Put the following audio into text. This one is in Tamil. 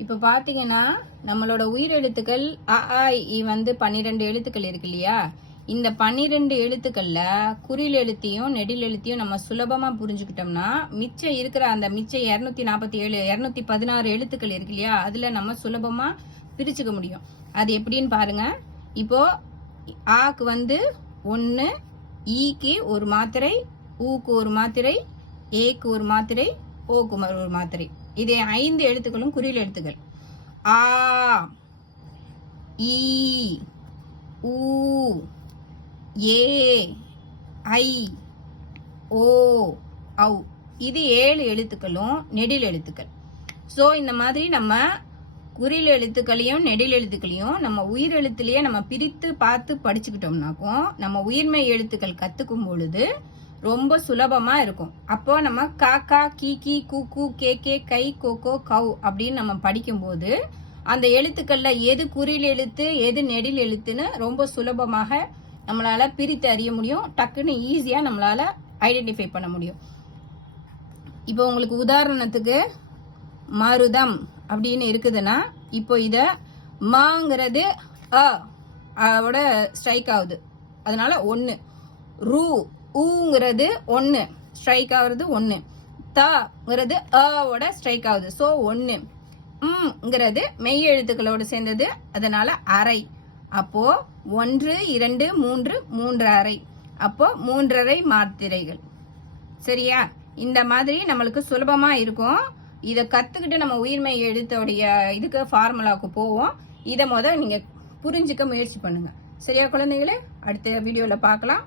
இப்போ பார்த்தீங்கன்னா நம்மளோட உயிரெழுத்துக்கள் அ ஆ இ வந்து பன்னிரெண்டு எழுத்துக்கள் இருக்கு இல்லையா? இந்த பன்னிரெண்டு எழுத்துக்களில் குறில் எழுத்தையும் நெடில் எழுத்தையும் நம்ம சுலபமாக புரிஞ்சுக்கிட்டோம்னா மிச்சம் இருக்கிற அந்த மிச்சம் இரநூத்தி நாற்பத்தி ஏழு இரநூத்தி பதினாறு எழுத்துக்கள் இருக்கு இல்லையா? அதில் நம்ம சுலபமாக பிரிச்சுக்க முடியும். அது எப்படின்னு பாருங்க. இப்போ ஆக்கு வந்து ஒன்று ஈக்கு ஒரு மாத்திரை ஊக்கு ஒரு மாத்திரை ஏக்கு ஒரு மாத்திரை ஓக்கு குமர் ஒரு மாதிரி இதே ஐந்து எழுத்துக்களும் குறில் எழுத்துக்கள். ஆ ஈ ஊ ஏ ஐ ஓ ஔ. இது ஏழு எழுத்துக்களும் நெடில் எழுத்துக்கள். ஸோ இந்த மாதிரி நம்ம குறில் எழுத்துக்களையும் நெடில் எழுத்துக்களையும் நம்ம உயிர் எழுத்துலேயே நம்ம பிரித்து பார்த்து படிச்சுக்கிட்டோம்னாக்கும் நம்ம உயிர்மை எழுத்துக்கள் கற்றுக்கும் பொழுது ரொம்ப சுலபமா இருக்கும். அப்போ நம்ம காக்கா கீ கீ கூ கே கே கை கோகோ கவ் அப்படின்னு நம்ம படிக்கும்போது அந்த எழுத்துக்கள்ல எது குறில் எழுத்து எது நெடில் எழுத்துன்னு ரொம்ப சுலபமாக நம்மளால பிரித்து அறிய முடியும். டக்குன்னு ஈஸியா நம்மளால ஐடென்டிஃபை பண்ண முடியும். இப்போ உங்களுக்கு உதாரணத்துக்கு மருதம் அப்படின்னு இருக்குதுன்னா இப்போ இத மாங்கிறது அ அதோட ஸ்ட்ரைக் ஆகுது. அதனால ஒன்று ரூ ஊங்கிறது ஒன்று ஸ்ட்ரைக் ஆகுறது ஒன்று தங்கிறது அவோட ஸ்ட்ரைக் ஆகுது. ஸோ ஒன்று ம்ங்கிறது மெய் எழுத்துக்களோடு சேர்ந்தது. அதனால அரை. அப்போ ஒன்று இரண்டு மூன்று மூன்று அறை அப்போ மூன்றரை மாத்திரைகள். சரியா? இந்த மாதிரி நம்மளுக்கு சுலபமாக இருக்கும். இதை கற்றுக்கிட்டு நம்ம உயிர்மை எழுத்தோடைய இதுக்கு ஃபார்முலாவுக்கு போவோம். இதை முதல் நீங்கள் புரிஞ்சிக்க முயற்சி பண்ணுங்கள் சரியா குழந்தைகளே? அடுத்த வீடியோவில் பார்க்கலாம்.